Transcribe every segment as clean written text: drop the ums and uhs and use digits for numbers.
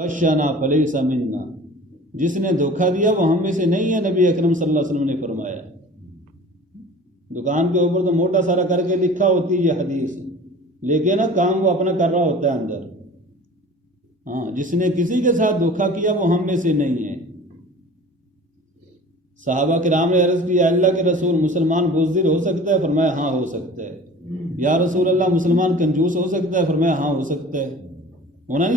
غشنا فلیس منا، جس نے دھوکہ دیا وہ ہم میں سے نہیں ہے، نبی اکرم صلی اللہ علیہ وسلم نے فرمایا۔ دکان کے اوپر تو موٹا سارا کر کے لکھا ہوتی ہے یہ حدیث، لیکن کام وہ اپنا کر رہا ہوتا ہے اندر۔ ہاں، جس نے کسی کے ساتھ دھوکہ کیا وہ ہم میں سے نہیں ہے۔ صحابہ کرام نے عرض کیا اللہ کے رسول مسلمان بزدل ہو سکتا ہے؟ فرمایا ہاں ہو سکتا ہے۔ یا رسول اللہ مسلمان کنجوس ہو سکتا ہے؟ فرمایا ہاں ہو سکتا ہے۔ ہونا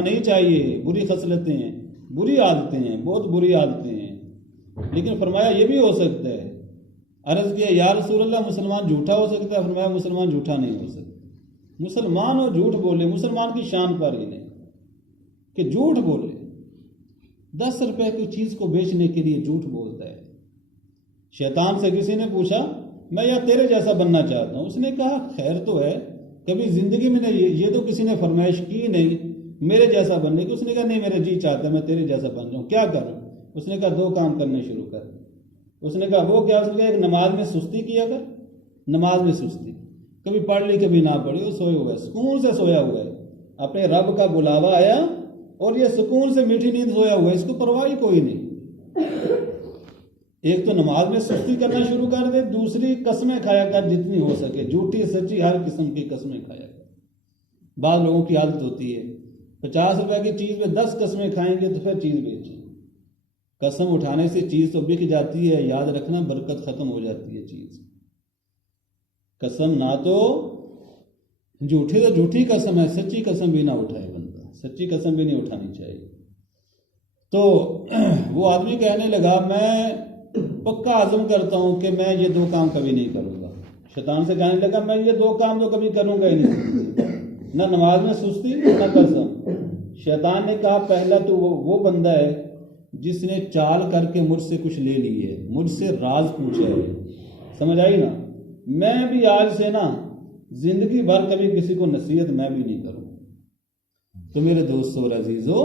نہیں چاہیے، بری خصلتیں ہیں، بری عادتیں ہیں، بہت بری عادتیں ہیں، لیکن فرمایا یہ بھی ہو سکتا ہے۔ عرض کیا یا رسول اللہ مسلمان جھوٹا ہو سکتا ہے؟ فرمایا مسلمان جھوٹا نہیں ہو سکتا۔ مسلمان ہو جھوٹ بولے، مسلمان کی شان پر ہی نہیں کہ جھوٹ بولے۔ 10 روپے کی چیز کو بیچنے کے لیے جھوٹ بولتا ہے۔ شیطان سے کسی نے پوچھا میں یا تیرے جیسا بننا چاہتا ہوں، اس نے کہا خیر تو ہے، کبھی زندگی میں نہیں، یہ تو کسی نے فرمائش کی نہیں میرے جیسا بننے کی۔ اس نے کہا نہیں میرا جی چاہتا ہے میں تیرے جیسا بن جاؤں، کیا کروں؟ اس نے کہا 2 کام کرنے شروع کر۔ اس نے کہا وہ کیا؟ اس نے کہا ایک نماز میں سستی کیا کر، نماز میں سستی، کبھی پڑھ لی کبھی نہ پڑھی، وہ سوئے ہوا ہے، سکون سے سویا ہوا ہے، اپنے رب کا بلاوا آیا اور یہ سکون سے میٹھی نیند سویا ہوا ہے، اس کو پرواہ ہی کوئی نہیں۔ ایک تو نماز میں سستی کرنا شروع کر دے، دوسری قسمیں کھایا کر جتنی ہو سکے، جھوٹی سچی ہر قسم کی قسمیں کھایا کر۔ بعض لوگوں کی عادت ہوتی ہے 50 روپے کی چیز میں 10 قسمیں کھائیں گے تو پھر چیز بیچیں۔ قسم اٹھانے سے چیز تو بک جاتی ہے، یاد رکھنا برکت ختم ہو جاتی ہے چیز۔ قسم نہ تو جھوٹی قسم ہے، سچی قسم بھی نہ اٹھائے بندہ، سچی قسم بھی نہیں اٹھانی چاہیے۔ تو وہ آدمی کہنے لگا میں پکا عزم کرتا ہوں کہ میں یہ 2 کام کبھی نہیں کروں گا۔ شیطان سے کہنے لگا میں یہ 2 کام تو کبھی کروں گا ہی نہیں، نہ نماز میں سستی نہ قسم۔ شیطان نے کہا پہلا تو وہ بندہ ہے جس نے چال کر کے مجھ سے کچھ لے لی ہے، مجھ سے راز پوچھا ہے، سمجھ آئی نا؟ میں بھی آج سے نا زندگی بھر کبھی کسی کو نصیحت میں بھی نہیں کروں۔ تو میرے دوستو اور عزیزو،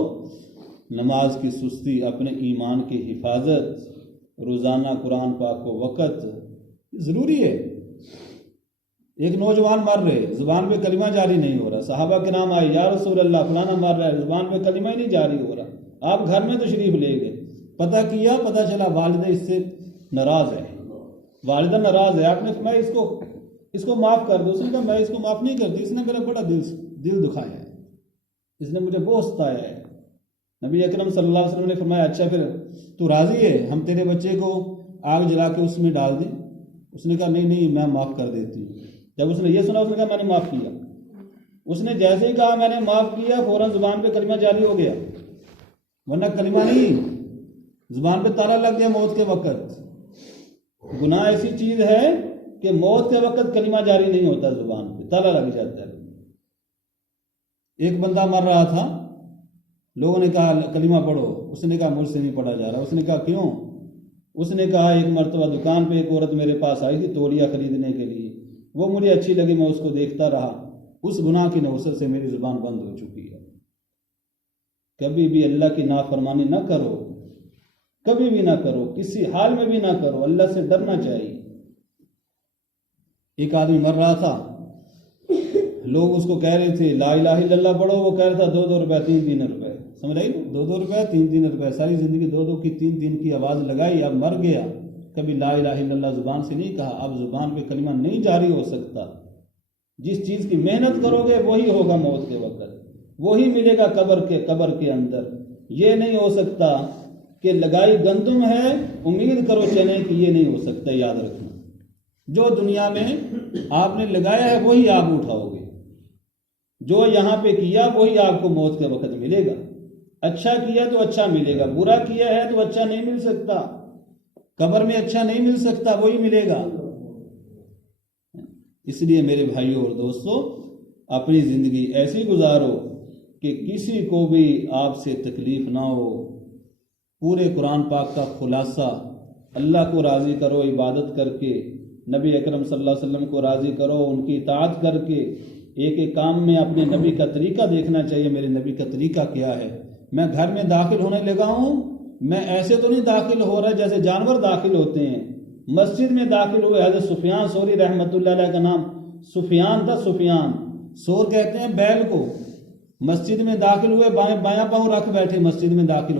نماز کی سستی، اپنے ایمان کی حفاظت، روزانہ قرآن پاک کو وقت ضروری ہے۔ ایک نوجوان مر رہے، زبان پہ کلمہ جاری نہیں ہو رہا، صحابہ کے نام آئے یا رسول اللہ فلانا مر رہا ہے، زبان پہ کلمہ ہی نہیں جاری ہو رہا، آپ گھر میں تشریف لے گئے، پتہ کیا، پتہ چلا والدہ اس سے ناراض ہے، والدہ ناراض ہے، آپ نے فرمایا اس کو معاف کر دو۔ اس نے کہا میں اس کو معاف نہیں کرتی، اس نے میرا بڑا دل دکھایا ہے، اس نے مجھے بہت ستایا ہے۔ نبی اکرم صلی اللہ علیہ وسلم نے فرمایا اچھا پھر تو راضی ہے ہم تیرے بچے کو آگ جلا کے اس میں ڈال دیں؟ اس نے کہا نہیں میں معاف کر دیتی ہوں۔ جب اس نے یہ سنا اس نے کہا میں نے معاف کیا۔ اس نے جیسے ہی کہا میں نے معاف کیا، فوراً زبان پہ کلمہ جاری ہو گیا، ورنہ کلمہ نہیں، زبان پہ تالا لگ گیا موت کے وقت۔ گناہ ایسی چیز ہے کہ موت کے وقت کلمہ جاری نہیں ہوتا، زبان پہ تالا لگ جاتا ہے۔ ایک بندہ مر رہا تھا، لوگوں نے کہا کلمہ پڑھو، اس نے کہا مجھ سے نہیں پڑھا جا رہا۔ اس نے کہا کیوں؟ اس نے کہا ایک مرتبہ دکان پہ ایک عورت میرے پاس آئی تھی تولیہ خریدنے کے لیے، وہ مجھے اچھی لگی، میں اس کو دیکھتا رہا، اس گناہ کی نوسط سے میری زبان بند ہو چکی ہے۔ کبھی بھی اللہ کی نافرمانی نہ کرو، کبھی بھی نہ کرو، کسی حال میں بھی نہ کرو، اللہ سے ڈرنا چاہیے۔ ایک آدمی مر رہا تھا، لوگ اس کو کہہ رہے تھے لا الہ الا اللہ پڑھو، وہ کہہ رہا تھا 2 روپے 3 روپے، سمجھ آئی؟ 2 روپے 3 روپے، ساری زندگی 2 کی 3 کی آواز لگائی، اب مر گیا، کبھی لا الہ الا اللہ زبان سے نہیں کہا، اب زبان پہ کلمہ نہیں جاری ہو سکتا۔ جس چیز کی محنت کرو گے وہی ہوگا موت کے وقت، وہی ملے گا قبر کے اندر۔ یہ نہیں ہو سکتا کہ لگائی گندم ہے امید کرو چنے کی، یہ نہیں ہو سکتا، یاد رکھنا۔ جو دنیا میں آپ نے لگایا ہے وہی آپ اٹھاؤ گے، جو یہاں پہ کیا وہی آپ کو موت کے وقت ملے گا۔ اچھا کیا تو اچھا ملے گا، برا کیا ہے تو اچھا نہیں مل سکتا، قبر میں اچھا نہیں مل سکتا، وہی ملے گا۔ اس لیے میرے بھائیوں اور دوستوں، اپنی زندگی ایسی گزارو کہ کسی کو بھی آپ سے تکلیف نہ ہو۔ پورے قرآن پاک کا خلاصہ، اللہ کو راضی کرو عبادت کر کے، نبی اکرم صلی اللہ علیہ وسلم کو راضی کرو ان کی اطاعت کر کے۔ ایک ایک کام میں اپنے نبی کا طریقہ دیکھنا چاہیے، میرے نبی کا طریقہ کیا ہے۔ میں گھر میں داخل ہونے لگا ہوں، میں ایسے تو نہیں داخل ہو رہا جیسے جانور داخل ہوتے ہیں۔ مسجد میں داخل ہوئے، حضرت سفیان ثوری رحمۃ اللہ علیہ کا نام سفیان تھا، سفیان، سور کہتے ہیں بیل کو، مسجد میں داخل ہوئے، بائیں بایاں پاؤں رکھ بیٹھے، مسجد میں داخل